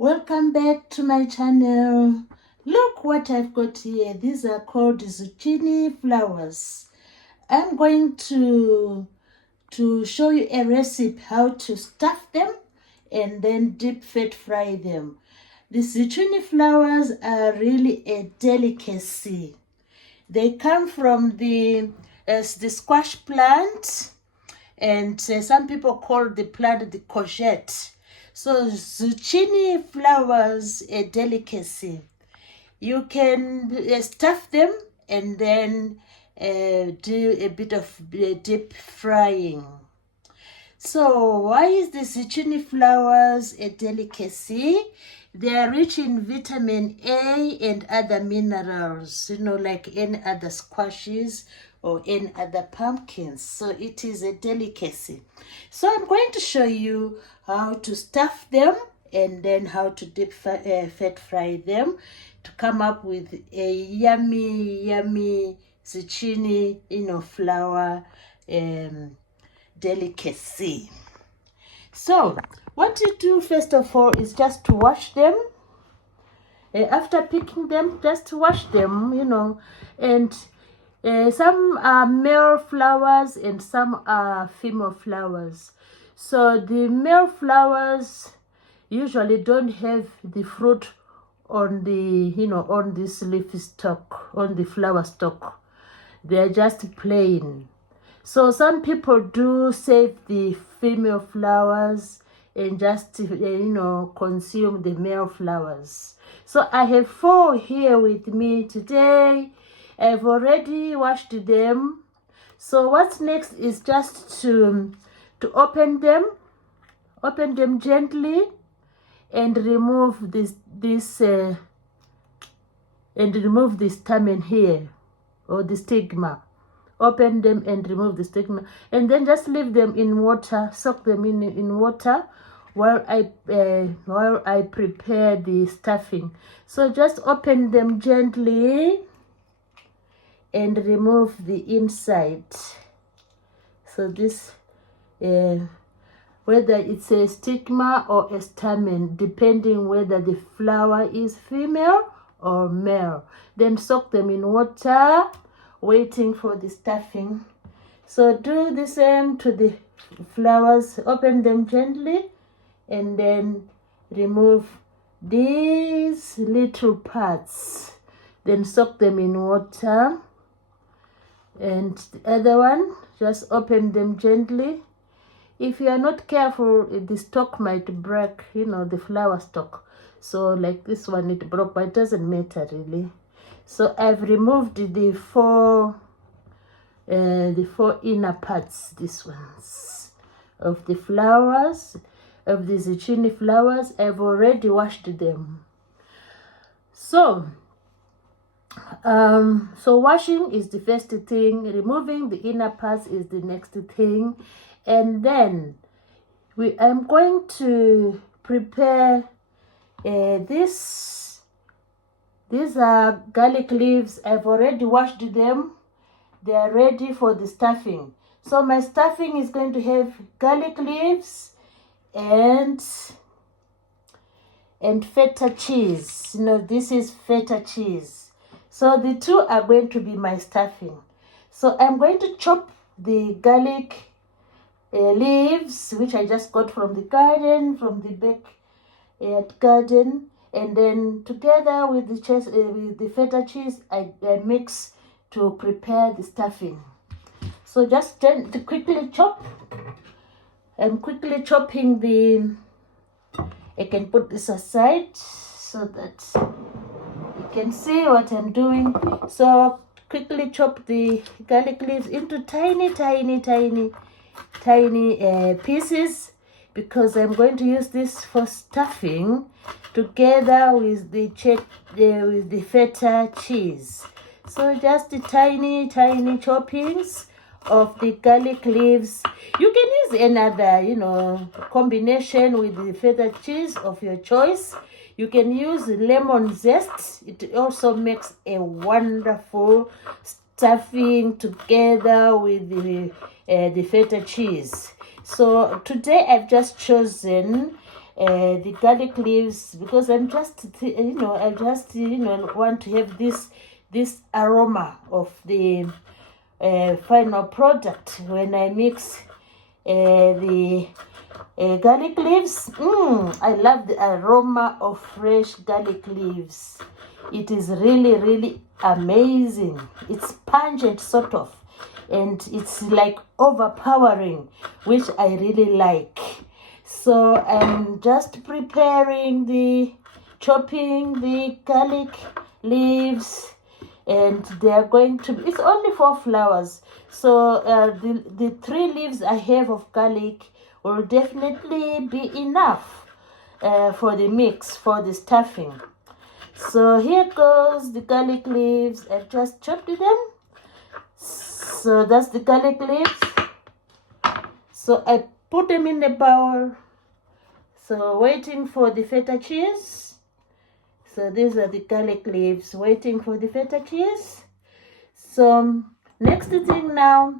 Welcome back to my channel. Look what I've got here. These are called zucchini flowers. I'm going to show you a recipe how to stuff them and then deep fat fry them. The zucchini flowers are really a delicacy. They come from the squash plant, and some people call the plant the courgette. So zucchini flowers, a delicacy. You can stuff them and then do a bit of deep frying. So why is the zucchini flowers a delicacy? They are rich in vitamin A and other minerals, like any other squashes or any other pumpkins. So it is a delicacy. So I'm going to show you how to stuff them and then how to deep fat fry them to come up with a yummy zucchini flower delicacy. So what you do first of all is just to wash them. After picking them, just wash them, and some are male flowers and some are female flowers. So the male flowers usually don't have the fruit on the on this leaf stalk, on the flower stalk. They are just plain. So some people do save the female flowers and just consume the male flowers. So I have 4 here with me today. I've already washed them. So what's next is just to open them gently and remove this stamen here, or the stigma. Open them and remove the stigma, and then just leave them in water, soak them in water while I prepare the stuffing. So just open them gently and remove the inside. So this whether it's a stigma or a stamen, depending whether the flower is female or male. Then soak them in water, waiting for the stuffing. So do the same to the flowers. Open them gently and then remove these little parts. Then soak them in water. And the other one, just open them gently. If you are not careful, the stalk might break, the flower stalk. So like this one, it broke, but it doesn't matter really. So I've removed the 4 inner parts, these ones, of the flowers, of the zucchini flowers. I've already washed them. So washing is the first thing. Removing the inner parts is the next thing. And then I'm going to prepare this. These are garlic leaves. I've already washed them. They are ready for the stuffing. So my stuffing is going to have garlic leaves and feta cheese. This is feta cheese. So the 2 are going to be my stuffing. So I'm going to chop the garlic leaves, which I just got from the garden, from the back garden, and then together with the feta cheese, I mix to prepare the stuffing. So just to quickly chop. I'm quickly chopping I can put this aside so that you can see what I'm doing. So quickly chop the garlic leaves into tiny pieces, because I'm going to use this for stuffing together with the feta cheese. So just the tiny choppings of the garlic leaves. You can use another combination with the feta cheese of your choice. You can use lemon zest. It also makes a wonderful stuffing together with the feta cheese. So today I've just chosen the garlic leaves, because I'm just I just want to have this aroma of the final product when I mix the garlic leaves. I love the aroma of fresh garlic leaves. It is really amazing. It's pungent sort of, and it's like overpowering, which I really like. So I'm just preparing chopping the garlic leaves, and they are going to, it's only 4 flowers. So the 3 leaves I have of garlic will definitely be enough for the mix, for the stuffing. So here goes the garlic leaves. I've just chopped them. So that's the garlic leaves. So I put them in the bowl. So waiting for the feta cheese. So these are the garlic leaves waiting for the feta cheese. So next thing now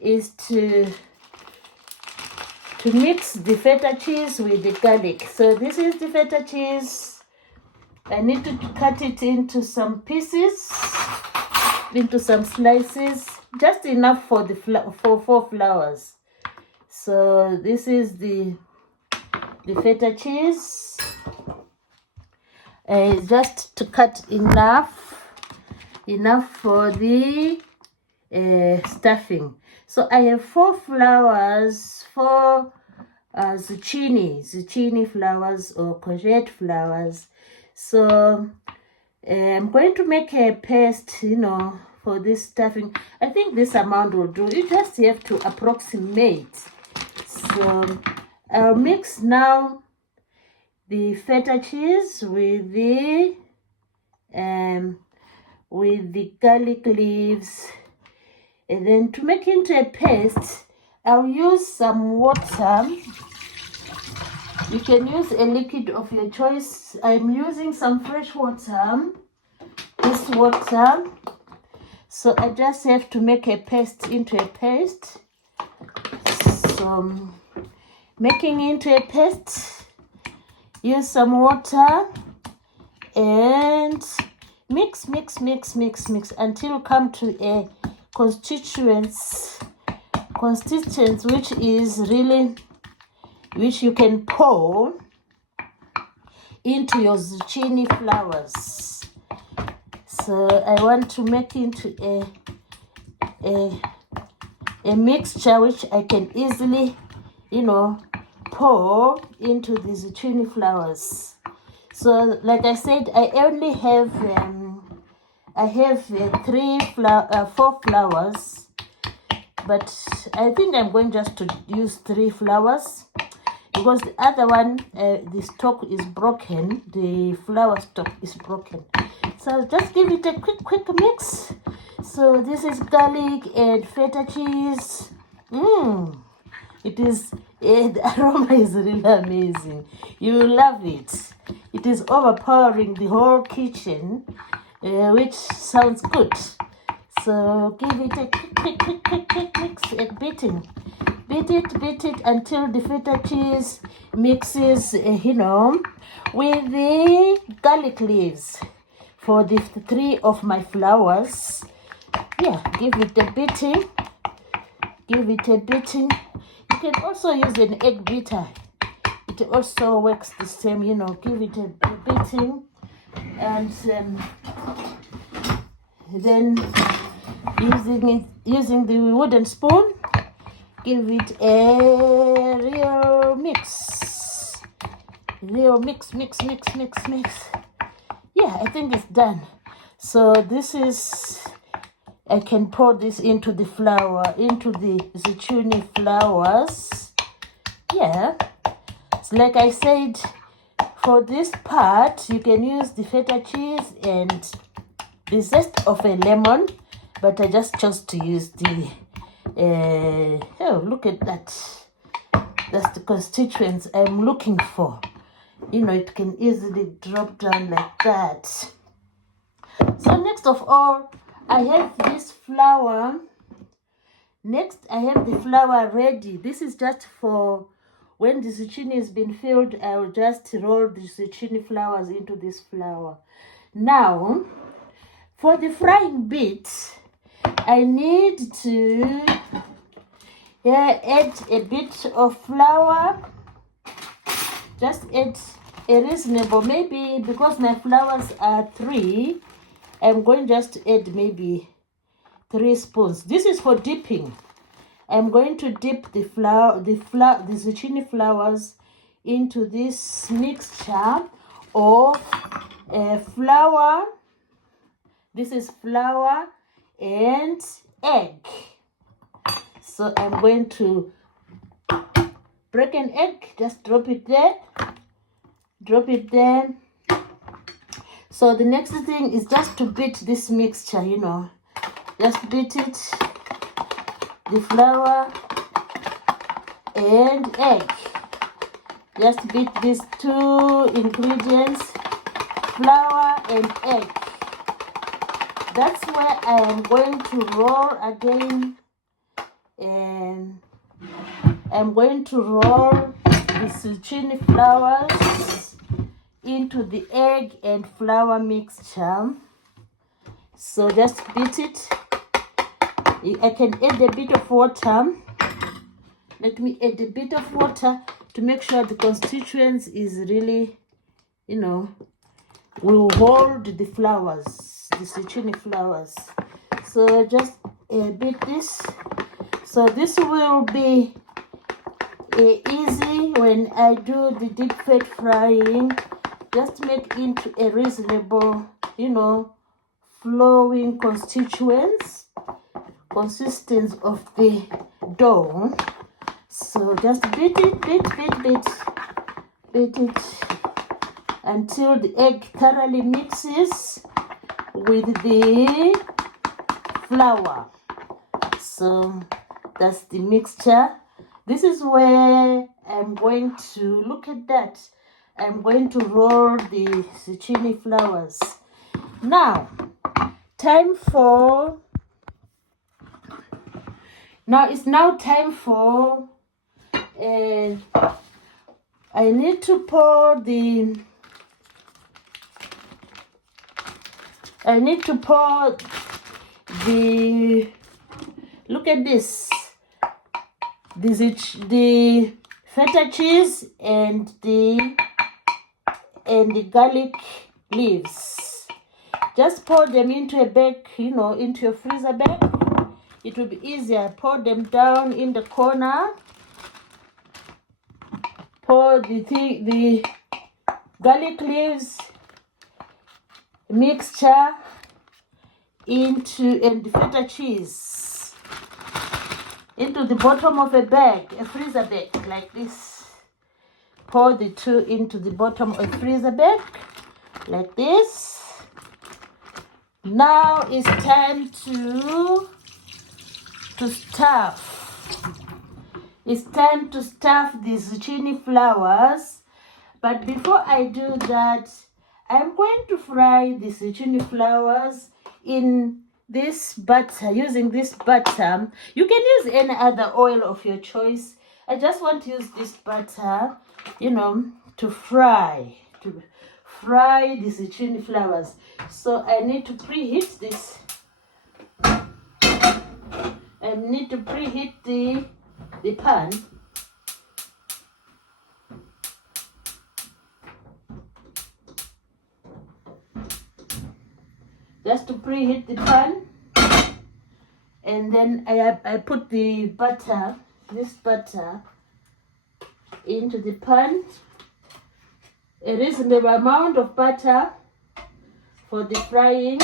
is to mix the feta cheese with the garlic. So this is the feta cheese. I need to cut it into some pieces, into some slices, just enough for the for 4 flowers. So this is the feta cheese. Just to cut enough for the stuffing. So I have 4 flowers, 4 zucchini flowers or courgette flowers. So I'm going to make a paste, for this stuffing. I think this amount will do. You just have to approximate. So I'll mix now the feta cheese with the garlic leaves, and then to make into a paste, I'll use some water. You can use a liquid of your choice. I'm using some fresh water, this water. So I just have to make a paste into a paste. So making into a paste, use some water and mix until you come to a constituents which is really, which you can pour into your zucchini flowers. So I want to make into a mixture which I can easily, pour into the zucchini flowers. So like I said, I only have 4 flowers, but I think I'm going just to use 3 flowers, because the other one, the stalk is broken, the flower stalk is broken. So just give it a quick mix. So this is garlic and feta cheese. It is, the aroma is really amazing. You will love it. It is overpowering the whole kitchen, which sounds good. So give it a quick mix and beating. Beat it until the feta cheese mixes, with the garlic leaves for the 3 of my flowers. Yeah, give it a beating. You can also use an egg beater. It also works the same, give it a beating. And then using the wooden spoon, give it a real mix. Yeah, I think it's done. So this is, I can pour this into the zucchini flowers. Yeah, so like I said, for this part, you can use the feta cheese and the zest of a lemon, but I just chose to use the, oh, look at that. That's the constituents I'm looking for. It can easily drop down like that. So next of all, I have this flour. Next, I have the flour ready. This is just for When the zucchini has been filled, I will just roll the zucchini flowers into this flour. Now, for the frying bit, I need to add a bit of flour. Just add a reasonable, maybe because my flowers are 3, I'm going just to add maybe 3 spoons. This is for dipping. I'm going to dip the zucchini flowers into this mixture of flour. This is flour and egg. So I'm going to break an egg, just drop it there. Drop it there. So the next thing is just to beat this mixture, you know. Just beat it. The flour and egg. Just beat these 2 ingredients, flour and egg. That's where I am going to roll again, and I'm going to roll the zucchini flowers into the egg and flour mixture. So just beat it. I can add a bit of water. Let me add a bit of water to make sure the constituents is really, you know, will hold the flowers, the zucchini flowers. So just beat this. So this will be easy when I do the deep fat frying. Just make into a reasonable, you know, flowing constituents, consistence of the dough. So just beat it, beat it until the egg thoroughly mixes with the flour. So that's the mixture. This is where I'm going to, look at that, I'm going to roll the zucchini flowers. Now it's now time for I need to pour the look at this, the feta cheese and the garlic leaves. Just pour them into a bag, you know, into your freezer bag. It will be easier. Pour them down in the corner. Pour the garlic leaves mixture and the feta cheese into the bottom of a bag, a freezer bag like this. Pour the 2 into the bottom of a freezer bag like this. Now it's time to stuff. It's time to stuff the zucchini flowers. But before I do that, I'm going to fry the zucchini flowers in this butter, using this butter. You can use any other oil of your choice. I just want to use this butter, you know, to fry the zucchini flowers. So I need to preheat this. I need to preheat the pan. Just to preheat the pan, and then I put the butter, this butter, into the pan. A reasonable amount of butter for the frying,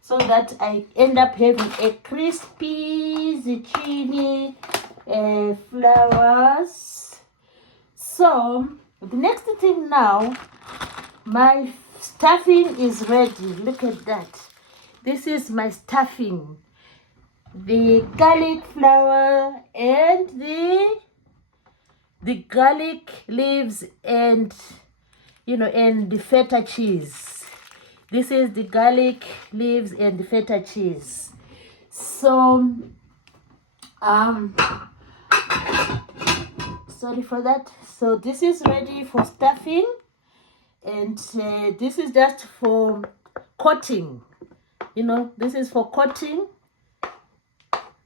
so that I end up having a crispy zucchini flowers. So the next thing now, my stuffing is ready. Look at that. This is my stuffing. The garlic flour and the garlic leaves and, you know, and the feta cheese. This is the garlic leaves and the feta cheese. So Sorry for that. So this is ready for stuffing, and this is just for coating. You know, this is for coating.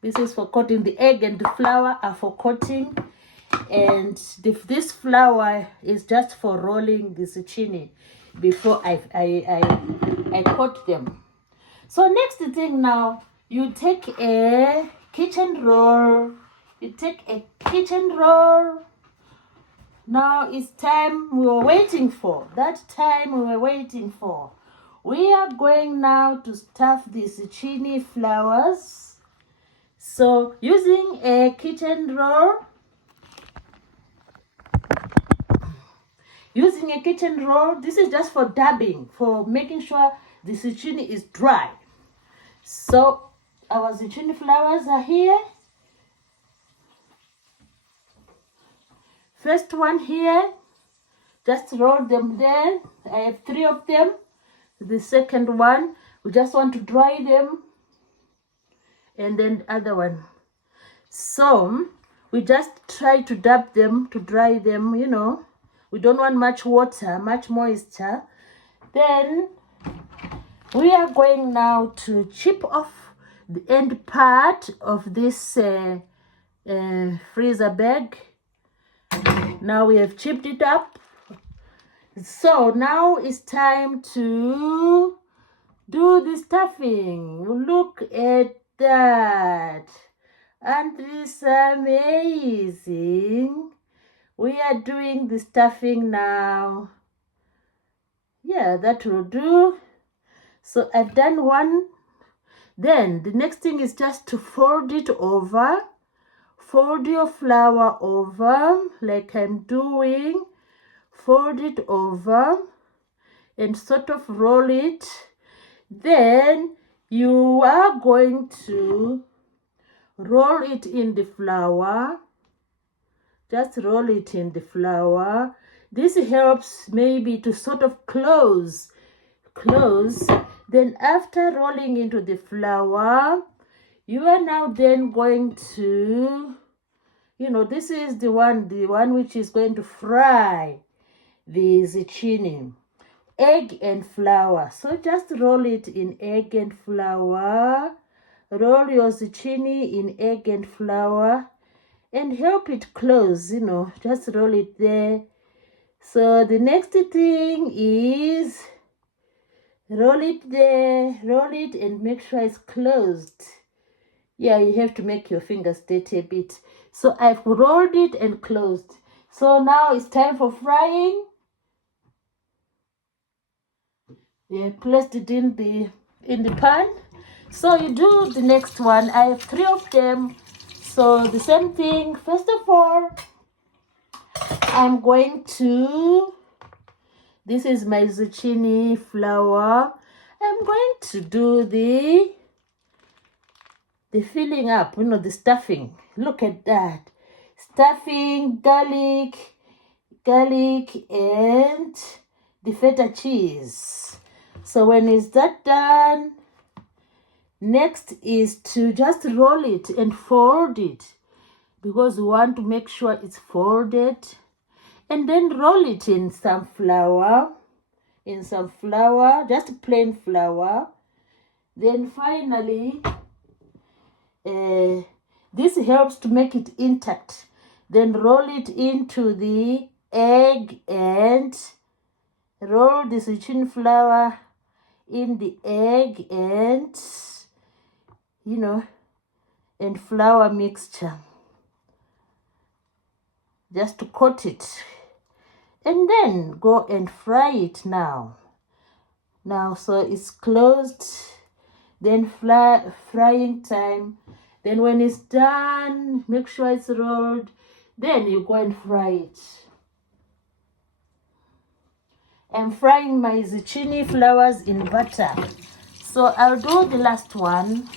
This is for coating. The egg and the flour are for coating, and this flour is just for rolling the zucchini before I coat them. So next thing now, you take a kitchen roll. You take a kitchen roll. Now it's time we were waiting for. That time we were waiting for. We are going now to stuff the zucchini flowers. So using a kitchen roll, this is just for dabbing, for making sure the zucchini is dry. So our zucchini flowers are here. First one here, just roll them there. I have 3 of them. The second one, we just want to dry them. And then the other one. So we just try to dab them, to dry them, you know. We don't want much water, much moisture. Then we are going now to chip off the end part of this freezer bag. Now we have chipped it up. So now it's time to do the stuffing. Look at that. And this amazing. We are doing the stuffing now. Yeah, that will do. So I've done one. Then the next thing is just to fold it over. Fold your flour over like I'm doing. Fold it over and sort of roll it. Then you are going to roll it in the flour. Just roll it in the flour. This helps maybe to sort of close. Then after rolling into the flour, you are now then going to, you know, this is the one which is going to fry the zucchini. Egg and flour. So just roll it in egg and flour. Roll your zucchini in egg and flour and help it close, you know, just roll it there. So the next thing is roll it there, roll it and make sure it's closed. Yeah, you have to make your fingers dirty a bit. So I've rolled it and closed. So now it's time for frying. Yeah, placed it in the pan. So you do the next one. I have 3 of them. So the same thing. First of all, I'm going to, this is my zucchini flour. I'm going to do the filling up, you know, the stuffing. Look at that. Stuffing, garlic, and the feta cheese. So when is that done, next is to just roll it and fold it, because we want to make sure it's folded, and then roll it in some flour, just plain flour. Then finally, this helps to make it intact. Then roll it into the egg and roll the zucchini flour in the egg and, you know, and flour mixture, just to coat it, and then go and fry it now. So it's closed. Then frying time. Then when it's done, make sure it's rolled. Then you go and fry it. I'm frying my zucchini flowers in butter. So I'll do the last one.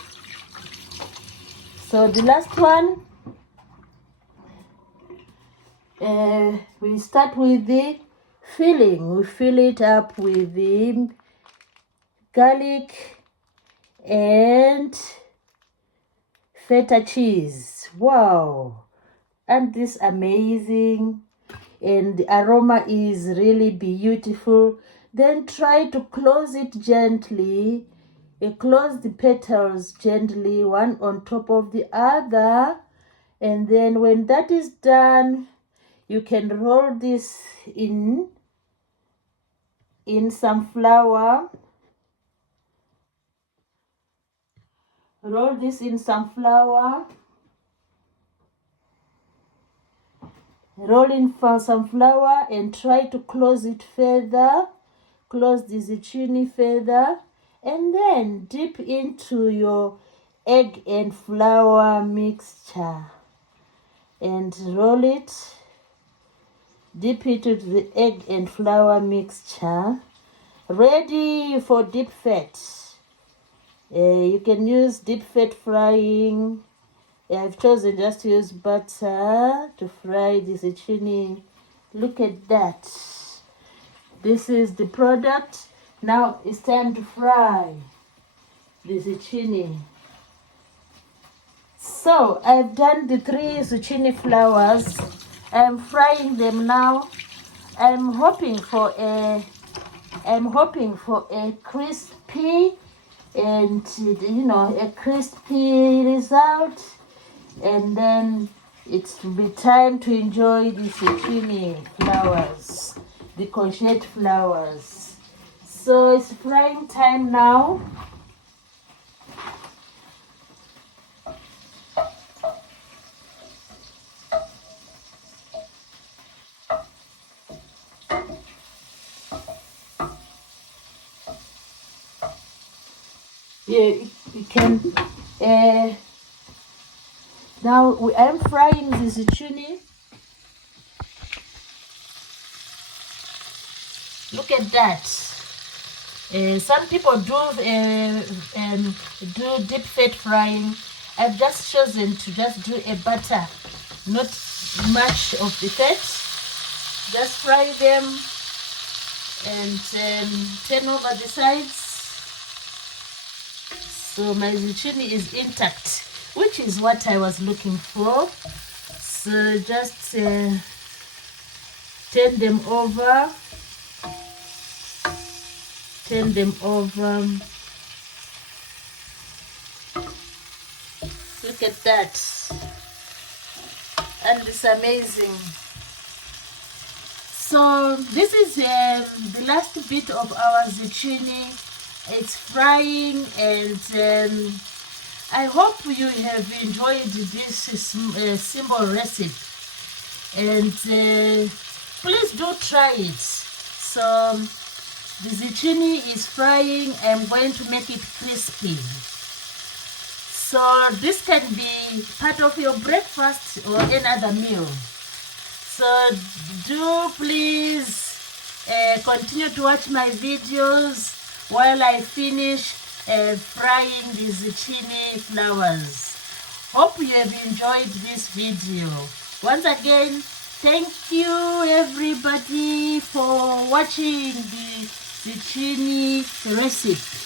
So the last one, we start with the filling. We fill it up with the garlic and feta cheese. Wow, And this amazing, and the aroma is really beautiful. Then try to close it gently. Close the petals gently, one on top of the other. And then when that is done, you can roll this in some flour. Roll this in some flour. Roll in some flour and try to close it further. Close the zucchini further. And then dip into your egg and flour mixture. And roll it. Dip it into the egg and flour mixture. Ready for deep fat. You can use deep fat frying. I've chosen just to use butter to fry the zucchini. Look at that. This is the product. Now it's time to fry the zucchini. So I've done the 3 zucchini flowers. I'm frying them now. I'm hoping for a crispy and a crispy result, and then it's to be time to enjoy the zucchini flowers, the courgette flowers. So it's frying time now. Yeah, you can. Now I'm frying the zucchini. Look at that. Some people do deep fat frying. I've just chosen to just do a butter, not much of the fat. Just fry them and turn over the sides. So my zucchini is intact, which is what I was looking for. So just turn them over. Turn them over. Look at that. And it's amazing. So this is the last bit of our zucchini. It's frying, and I hope you have enjoyed this simple recipe, and please do try it. So the zucchini is frying. I'm going to make it crispy. So this can be part of your breakfast or another meal. So do please continue to watch my videos while I finish frying the zucchini flowers. Hope you have enjoyed this video. Once again, thank you everybody for watching the zucchini recipe.